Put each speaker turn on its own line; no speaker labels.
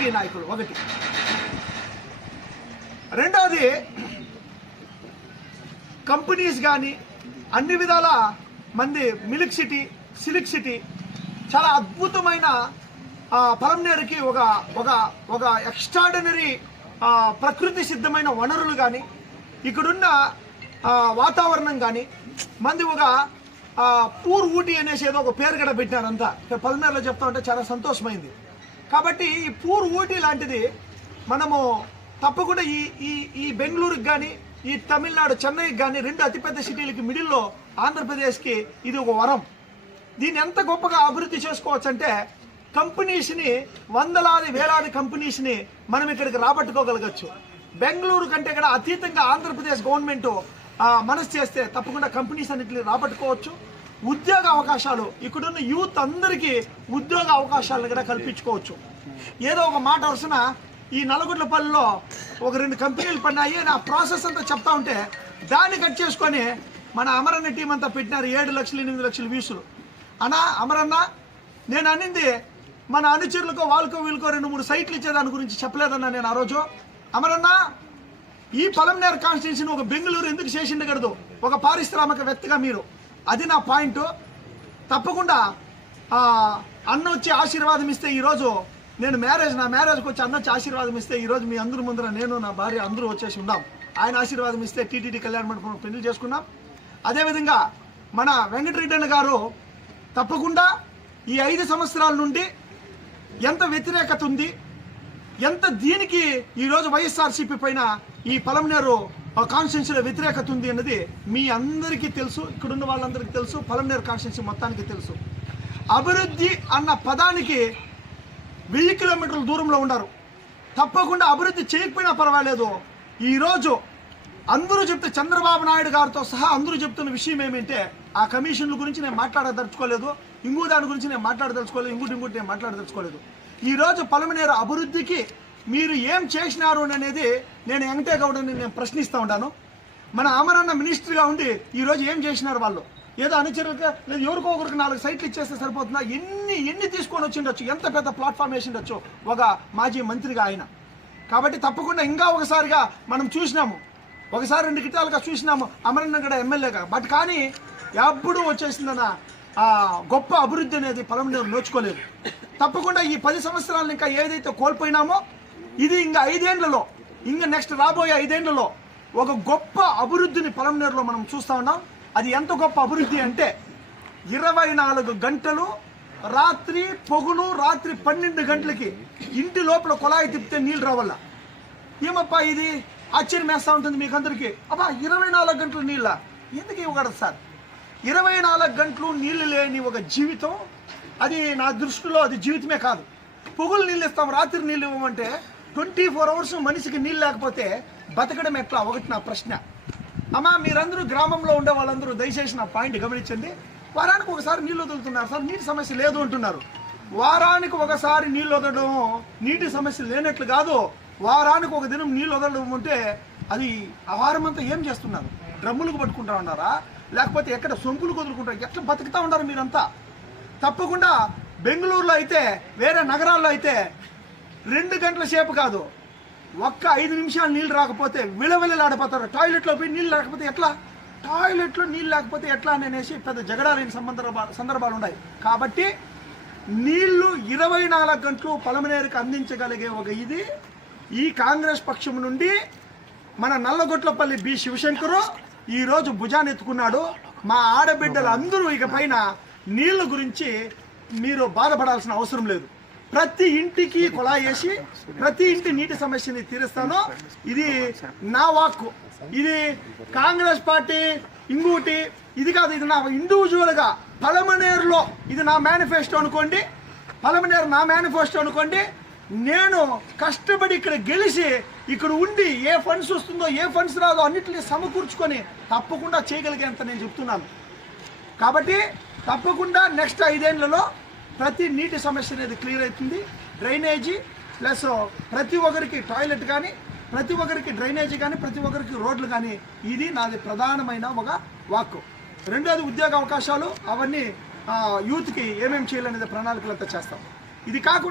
రాజకీయ నాయకులు. ఒకటి. రెండవది కంపెనీస్ కానీ అన్ని విధాల మంది మిల్క్ సిటీ సిలిక్ సిటీ చాలా అద్భుతమైన ఆ, పలంనేరుకి ఒక ఒక ఒక ఎక్స్ట్రాడినరీ ప్రకృతి సిద్ధమైన వనరులు కానీ ఇక్కడున్న ఆ, వాతావరణం కానీ మంది ఒక పూర్ ఊటీ అనేసి ఏదో ఒక పేరు కూడా పెట్టినారంతా. ఇక్కడ చెప్తా ఉంటే చాలా సంతోషమైంది. కాబట్టి ఈ పూర్ ఊటీ లాంటిది మనము తప్పకుండా ఈ ఈ ఈ బెంగళూరుకి కానీ ఈ తమిళనాడు చెన్నైకి కానీ రెండు అతిపెద్ద సిటీలకి మిడిల్లో ఆంధ్రప్రదేశ్కి ఇది ఒక వరం. దీన్ని ఎంత గొప్పగా అభివృద్ధి చేసుకోవచ్చు అంటే కంపెనీస్ని వందలాది వేలాది కంపెనీస్ని మనం ఇక్కడికి రాబట్టుకోగలగచ్చు. బెంగళూరు కంటే కూడా అతీతంగా ఆంధ్రప్రదేశ్ గవర్నమెంట్ మనసు చేస్తే తప్పకుండా కంపెనీస్ అన్నింటిని రాబట్టుకోవచ్చు. ఉద్యోగ అవకాశాలు ఇక్కడున్న యూత్ అందరికీ ఉద్యోగ అవకాశాలను కూడా కల్పించుకోవచ్చు. ఏదో ఒక మాట వరుసన ఈ నల్లగొండలపల్లిలో ఒక రెండు కంపెనీలు పడినాయి. నా ప్రాసెస్ అంతా చెప్తా ఉంటే దాన్ని కట్ చేసుకొని మన అమరన్న టీం అంతా పెట్టినారు. ఏడు లక్షలు ఎనిమిది లక్షల వ్యూసులు. అనా అమరన్న నేను అనింది మన అనుచరులకో వాళ్ళకో వీళ్ళకో రెండు మూడు సైట్లు ఇచ్చే దాని గురించి చెప్పలేదన్నా నేను ఆ రోజు. అమరన్న ఈ పలంనేరు కాన్స్టిట్యూన్సీని ఒక బెంగళూరు ఎందుకు చేసిండగలదు? ఒక పారిశ్రామిక వ్యక్తిగా మీరు. అది నా పాయింట్. తప్పకుండా అన్న వచ్చి ఆశీర్వాదం ఇస్తే ఈరోజు నేను మ్యారేజ్ నా మ్యారేజ్కి వచ్చి అన్న వచ్చి ఆశీర్వాదం ఇస్తే ఈరోజు మీ అందరి ముందర నేను నా భార్య అందరూ వచ్చేసి ఉన్నాం. ఆయన ఆశీర్వాదం ఇస్తే టీటీడీ కళ్యాణ మండపం పెళ్ళి చేసుకున్నాం. అదేవిధంగా మన వెంకటరెడ్డి గారు తప్పకుండా ఈ ఐదు సంవత్సరాల నుండి ఎంత వ్యతిరేకత ఉంది ఎంత దీనికి ఈరోజు వైఎస్ఆర్సీపీ పైన ఈ పలంనేరు కాన్స్టిట్యున్సీలో వ్యతిరేకత ఉంది అన్నది మీ అందరికీ తెలుసు ఇక్కడున్న వాళ్ళందరికీ తెలుసు పలంనేరు కాన్స్టిట్యున్సీ మొత్తానికి తెలుసు. అభివృద్ధి అన్న పదానికి వెయ్యి కిలోమీటర్ల దూరంలో ఉన్నారు. తప్పకుండా అభివృద్ధి చేయకపోయినా పర్వాలేదు. ఈరోజు అందరూ చెప్తే చంద్రబాబు నాయుడు గారితో సహా అందరూ చెప్తున్న విషయం ఏమంటే ఆ కమిషన్ల గురించి నేను మాట్లాడదలుచుకోలేదు ఇంకో దాని గురించి నేను మాట్లాడదలుచుకోలేదు ఇంకోటి ఇంకోటి నేను మాట్లాడదలుచుకోలేదు. ఈరోజు పలమనేరు అభివృద్ధికి మీరు ఏం చేసినారు అనేది నేను వెంకటేగౌడని నేను ప్రశ్నిస్తూ ఉంటాను. మన అమరన్న మినిస్టర్గా ఉండి ఈరోజు ఏం చేసినారు వాళ్ళు? ఏదో అనుచరులకు లేదు ఎవరికో ఒకరికి నాలుగు సైట్లు ఇచ్చేస్తే సరిపోతుందా? ఎన్ని ఎన్ని తీసుకొని వచ్చిండొచ్చు? ఎంత పెద్ద ప్లాట్ఫామ్ వేసిండొచ్చు? ఒక మాజీ మంత్రిగా ఆయన. కాబట్టి తప్పకుండా ఇంకా ఒకసారిగా మనం చూసినాము. ఒకసారి రెండు కిటాలుగా చూసినాము అమరన్న కూడా ఎమ్మెల్యేగా. బట్ కానీ ఎప్పుడు వచ్చేసిందన్న ఆ గొప్ప అభివృద్ధి అనేది పొలంలో నోచుకోలేదు. తప్పకుండా ఈ పది సంవత్సరాలు ఇంకా ఏదైతే కోల్పోయినామో ఇది ఇంకా ఐదేండ్లలో. ఇంకా నెక్స్ట్ రాబోయే ఐదేండ్లలో ఒక గొప్ప అభివృద్ధిని పొలంనేరులో మనం చూస్తా ఉన్నాం. అది ఎంత గొప్ప అభివృద్ధి అంటే ఇరవై నాలుగు గంటలు రాత్రి పొగును రాత్రి పన్నెండు గంటలకి ఇంటి లోపల కుళాయి తిప్పితే నీళ్ళు రావాల ఏమప్పా ఇది? ఆశ్చర్యం వేస్తూ ఉంటుంది మీకు అందరికీ అబ్బా ఇరవై నాలుగు గంటలు నీళ్ళ? ఎందుకు ఇవ్వగలదు సార్? ఇరవై నాలుగు గంటలు నీళ్ళు లేని ఒక జీవితం అది నా దృష్టిలో అది జీవితమే కాదు. పొగులు నీళ్ళు ఇస్తాం రాత్రి నీళ్ళు ఇవ్వమంటే ట్వంటీ ఫోర్ అవర్స్ మనిషికి నీళ్ళు లేకపోతే బతకడం ఎట్లా? ఒకటి నా ప్రశ్న. అమ్మా మీరందరూ గ్రామంలో ఉండే వాళ్ళందరూ దయచేసి నా పాయింట్ గమనించండి. వారానికి ఒకసారి నీళ్ళు వదులుతున్నారు. సార్ నీటి సమస్య లేదు అంటున్నారు. వారానికి ఒకసారి నీళ్ళు వదలడం నీటి సమస్య లేనట్లు కాదు. వారానికి ఒక దినం నీళ్ళు వదలడం అంటే అది ఆ వారం అంతా ఏం చేస్తున్నారు? డ్రమ్ములకు పట్టుకుంటా ఉన్నారా? లేకపోతే ఎక్కడ సొంకులు కుదురుకుంటారు ఎట్లా బతుకుతా ఉన్నారు మీరంతా? తప్పకుండా బెంగళూరులో అయితే వేరే నగరాల్లో అయితే రెండు గంటల సేపు కాదు. ఒక్క ఐదు నిమిషాలు నీళ్ళు రాకపోతే విలవిలలాడిపోతారు. టాయిలెట్లో పోయి నీళ్ళు రాకపోతే ఎట్లా? టాయిలెట్లో నీళ్ళు లేకపోతే ఎట్లా అని అనేసి పెద్ద జగడాలైన సందర్భాలు సందర్భాలు ఉన్నాయి కాబట్టి నీళ్ళు ఇరవై నాలుగు గంటలు పలమనేరుకు అందించగలిగే ఒక ఇది. ఈ కాంగ్రెస్ పక్షం నుండి మన నల్లగొట్లపల్లి బి శివశంకరు ఈరోజు భుజాన్ని ఎత్తుకున్నాడు మా ఆడబిడ్డలు అందరూ ఇక పైన నీళ్ళ గురించి మీరు బాధపడాల్సిన అవసరం లేదు. ప్రతి ఇంటికి కుళాయి వేసి ప్రతి ఇంటి నీటి సమస్యని తీరుస్తాను. ఇది నా వాక్కు. ఇది కాంగ్రెస్ పార్టీ ఇంకోటి ఇది కాదు ఇది నా ఇండివిజువల్గా పలమనేరులో ఇది నా మేనిఫెస్టో అనుకోండి. పలమనేరు నా మేనిఫెస్టో అనుకోండి. నేను కష్టపడి ఇక్కడ గెలిచి ఇక్కడ ఉండి ఏ ఫండ్స్ వస్తుందో ఏ ఫండ్స్ రాదో అన్నిటిని సమకూర్చుకొని తప్పకుండా చేయగలిగేంత నేను చెప్తున్నాను. కాబట్టి తప్పకుండా నెక్స్ట్ ఐదేళ్ళలో ప్రతి నీటి సమస్య అనేది క్లియర్ అవుతుంది. డ్రైనేజీ ప్లస్ ప్రతి ఒక్కరికి టాయిలెట్ కానీ ప్రతి ఒక్కరికి డ్రైనేజీ కానీ ప్రతి ఒక్కరికి రోడ్లు కానీ ఇది నాది ప్రధానమైన ఒక వాక్కు. రెండోది ఉద్యోగ అవకాశాలు అవన్నీ యూత్కి ఏమేమి చేయాలనేది ప్రణాళికలతో చేస్తాం. ఇది కాకుండా